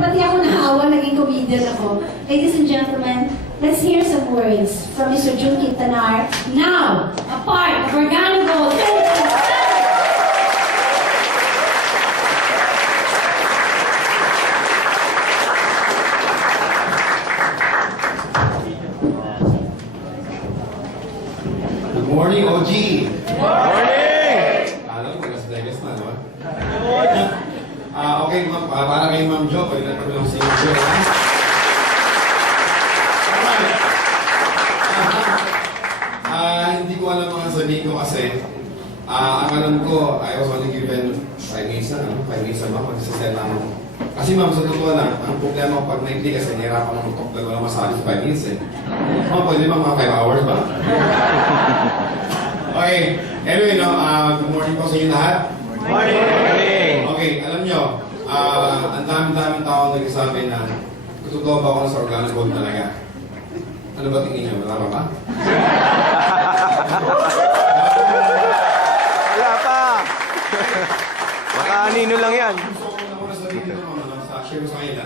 pati ako naawa, naging comedian ako. Ladies and gentlemen, let's hear some words from Mr. June Quintanar, now a part of Organo Gold. Good morning, OG! Morning! Alam mo, mas Vegas na, no? Okay, ma'am, para kay Ma'am Jo, pwede na kami lang sa inyo, Jo, ha? Hindi ko alam mga sabihin ko kasi, ang alam ko, I was only given 5 minutes na, no? 5 minutes na ba? Magsasend lang ako. Kasi ma'am, sa totoo lang, ang problema ko pag naibig kasi nahirapan ako mag-talk na walang masali sa 5 minutes eh. Ma'am, pwede ba mga 5 hours ba? Okay, anyway, no, good morning po sa inyo lahat. Morning! Okay, alam nyo, ang dami-daming tao nagsasabi na totoo ba ako na sa Organo Gold talaga? Ano ba tingin nyo? Wala ba? Wala pa! Baka anino lang yan. Gusto ko na muna sabihin dito mga sa share ko sa kanila.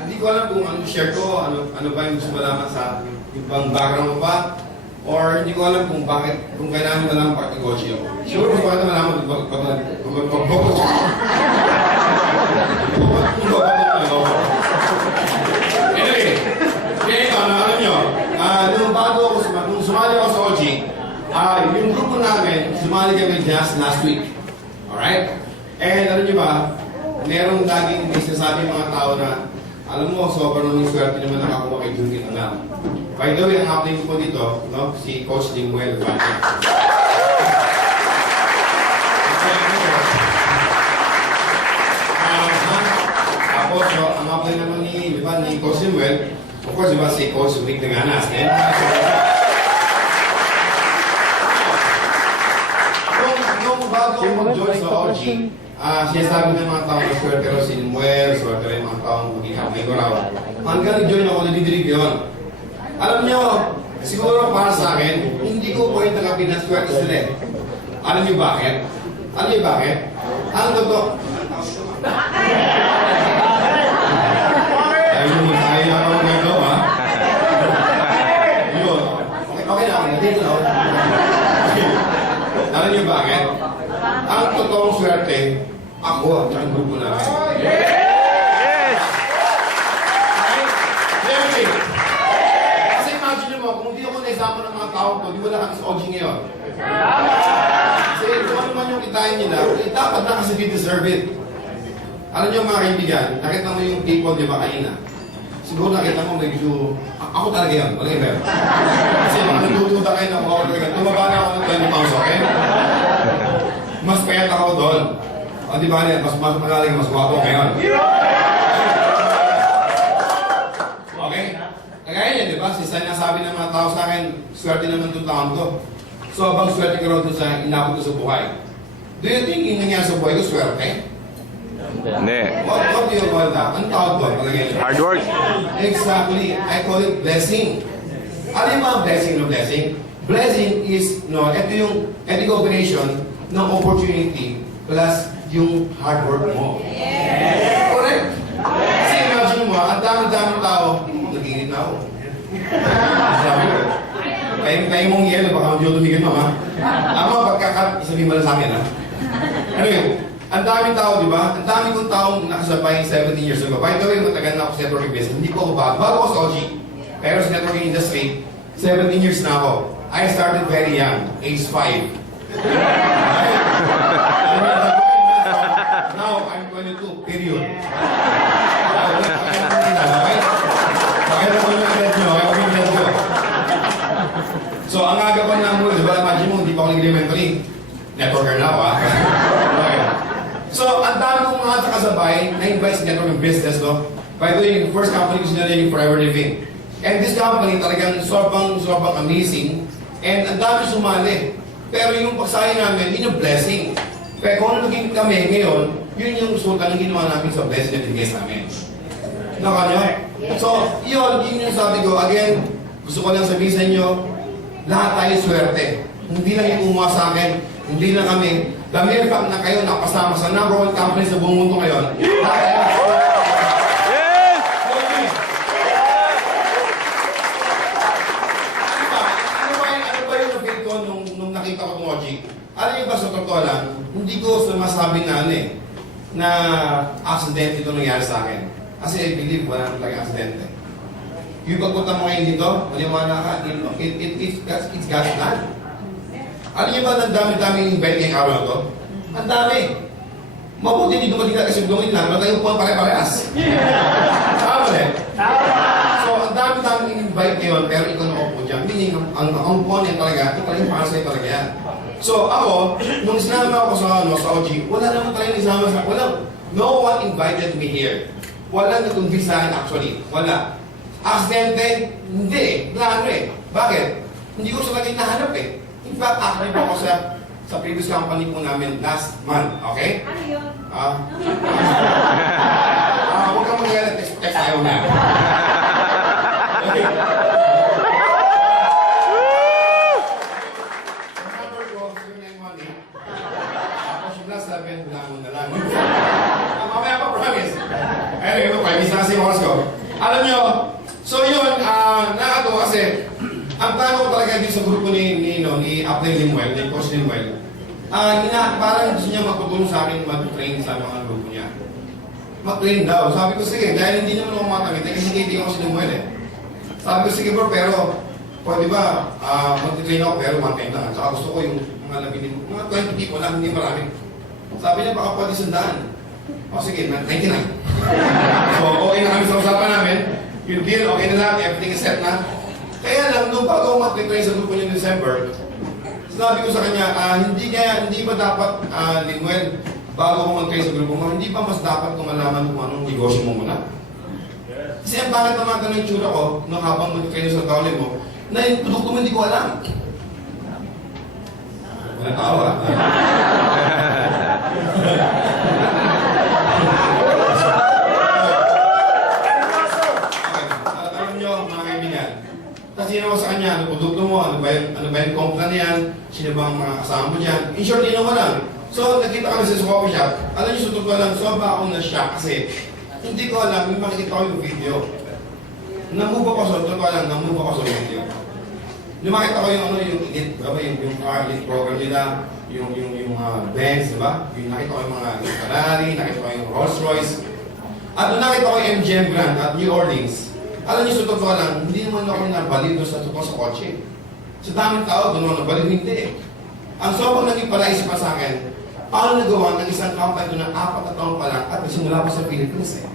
Hindi ko alam kung ano share ko, ano ba yung gusto malaman sa ibang background ba? Or hindi ko alam kung bakit, kung kailangan mo lang pag-negosyo ako. Sure, gusto ko na malaman pag-focus. Anyway, ito, alam nyo, nung sumali ako sa OG, yung grupo namin, sumali kami just last week. Alright? And alam nyo ba, merong laging may sinasabi mga tao na, alam mo, sobrang ng swerte naman nakakuha kay June Quintanar. By the way, ang happening ko dito, no, si Coach Limuel. Tapos, ang happening naman ni Coach Limuel, of course, diba, si Coach Rick Daganas. Nung bago ako mag-join sa OG, sinasabi ng mga taong na swerte rin si Limuel, swerte rin mga taong maging happening ko raw. Hanggang nag-join ako, nadidirig yun. Alam nyo, siguro para sa akin, hindi ko point tanggapin na swerte sila eh. Alam nyo bakit? Alam nyo bakit? Ang totoo. Ayaw ako ganito, ha? Yun. Okay na ako, nandito na ako. Alam nyo bakit? Ang totoong swerte, ako at ang grupo namin. Yes! Seriously! Kasi imagine mo, kung hindi ako na-example ng mga tao ko, di wala kami sa OG ngayon. Kasi kung ano man yung kitain nila, dapat na kasi we deserve it. Alam niyo mga kaibigan, nakita mo yung people, di ba, kanina? Siguro nakita mo medyo, ako talaga yun, wala iba. Kasi mga natututa kayo na ako talaga, tumaba na ako ng 20 pounds, okay? Mas payat ako doon. O di ba, mas malalim, mas guwapo ngayon. Okay? Kagaya niya, di ba? Sinasabi ng mga tao sa akin, swerte naman itong taon to. So, abang swerte ko rin doon sa inabot ko sa buhay. Do you think yung nangyari sa buhay ko, swerte? Hindi. What do you call that? Ang tawag doon? Palagay niyo. Hard work. Exactly. I call it blessing. Alam mo ang blessing ng blessing? Blessing is, no, ito yung combination ng opportunity plus yung hard work mo. Yes. Correct? Kasi imagine mo, ang dami-daming tao, nag-iinit na ako. Sabi ko, tayo mong yelo, baka hindi ko tumigil mo, ha? Ama, pagkakat, isabihin mo lang sa akin, ha? Anyway, ang daming tao, di ba? Ang daming kong taong nakasabay 17 years ago. By the way, matagal na ako sa networking business. Hindi ko ako bago ako sa OG. Pero sa networking industry, 17 years na ako. I started very young, age 5. Now, I'm 22, period. So, ang aga pa na mo, di ba? Imagine mo, hindi pa ako nag-elementary. Networker na ako, ha? Okay. So, ang dami kong mga kasabay na-invite sa networking business, no? By the way, yung first company ko sinala yung Forever Living. And this company talagang sobrang amazing. And ang dami sumali. Pero yung pagsaya namin, yun yung blessing. Kaya kung ano naging kami ngayon, yun yung resulta ng ginawa namin sa blessing na binigay sa amin. Nakanyo? So, yun yung sabi ko. Again, gusto ko lang sabihin sa inyo, lahat tayo swerte. Hindi lang yung kumuha sa akin, hindi lang kami. The mere fact na kayo nakasama sa #1 company sa buong mundo ngayon, lahat tayo na accident ito nangyari sa akin. Kasi I believe wala naman talaga accident. Yung pagpunta mo ngayon dito, maniwala ka, it's God's plan. Alam niyo ba, ang dami-daming invite ngayong araw na to? Ang dami. Mabuti hindi dumating ka kasi dumit lang, matayo po ang pare-parehas. Tama ba eh? So, ang dami-daming invite ngayon, pero ikaw na upo dyan. Meaning, ang upuan niya talaga, ito talaga para sa'yo talaga yan. So, ako, nung sinama ako sa OG, wala naman talaga isama sa, no one invited me here. Wala nag-convince sa akin actually. Wala. Aksidente? Hindi. Plano eh. Bakit? Hindi ko siya lagi nahanap eh. In fact, actually po ako sa previous company po namin last month. Okay? Ano yun? Huwag kang mag-alala. Text tayo na. Okay. Number ko, 0918. Tapos yung last 7, wala mo na lang. Mamaya pa, promise. Ayun, ito pa. Isa kasi yung oras ko. Alam nyo, so yun, nakakatawa kasi, ang plano ko talaga din sa grupo ni Apple Limuel, ni Coach Limuel, parang gusto niya magputulong sa akin mag-train sa mga grupo niya. Mag-train daw. Sabi ko, sige, dahil hindi naman ako matangit, kasi hindi ako si Limuel eh. Sabi ko, sige bro, pero, pwede ba, mag-train ako pero one time lang. Saka gusto ko yung mga labinin, mga 20 people lang, hindi marami. Sabi niya, baka pwede sandaan. O sige, 99. So, okay na kami sa usapan namin. Yung deal, okay na lang, everything is set na. Kaya lang, nung bago ako mag-train sa grupo niya in December, sinabi ko sa kanya, hindi ba dapat, Limuel, bago ako mag-train sa grupo mo, hindi ba mas dapat kung malaman kung anong negosyo mo muna? Kasi ang bakit naman ka ng tsura ko, nung habang mag-train sa kaulin mo, na yung produkto mo hindi ko alam. Walang tawa. Sino mo sa kanya, ano produkto mo, ano ba yung kompla niyan, sino ba ang mga kasama mo dyan. In short, yun mo lang. So, nakita kami sa coffee shop, alam niyo, sutok ko lang, so ba ako na-shock kasi hindi ko alam, yung makikita ko yung video. Namove ako sa, totoo lang, namove ako sa video. Yung makita ko yung ano, yung edit, diba, yung car edit program nila, yung Benz, diba? Yung nakita ko yung mga Ferrari, nakita ko yung Rolls Royce. At doon nakita ko yung MGM Grand at New Orleans. Alam niyo, sa totoo lang, hindi naman ako nabalid doon sa totoo sa kotse. Sa daming tao, doon ako nabalid, hindi. Ang sobrang naging palaisip pa sa akin, paano nagawa ng isang company doon ng 4 na taon pa lang at nagsimula pa sa Philippines eh.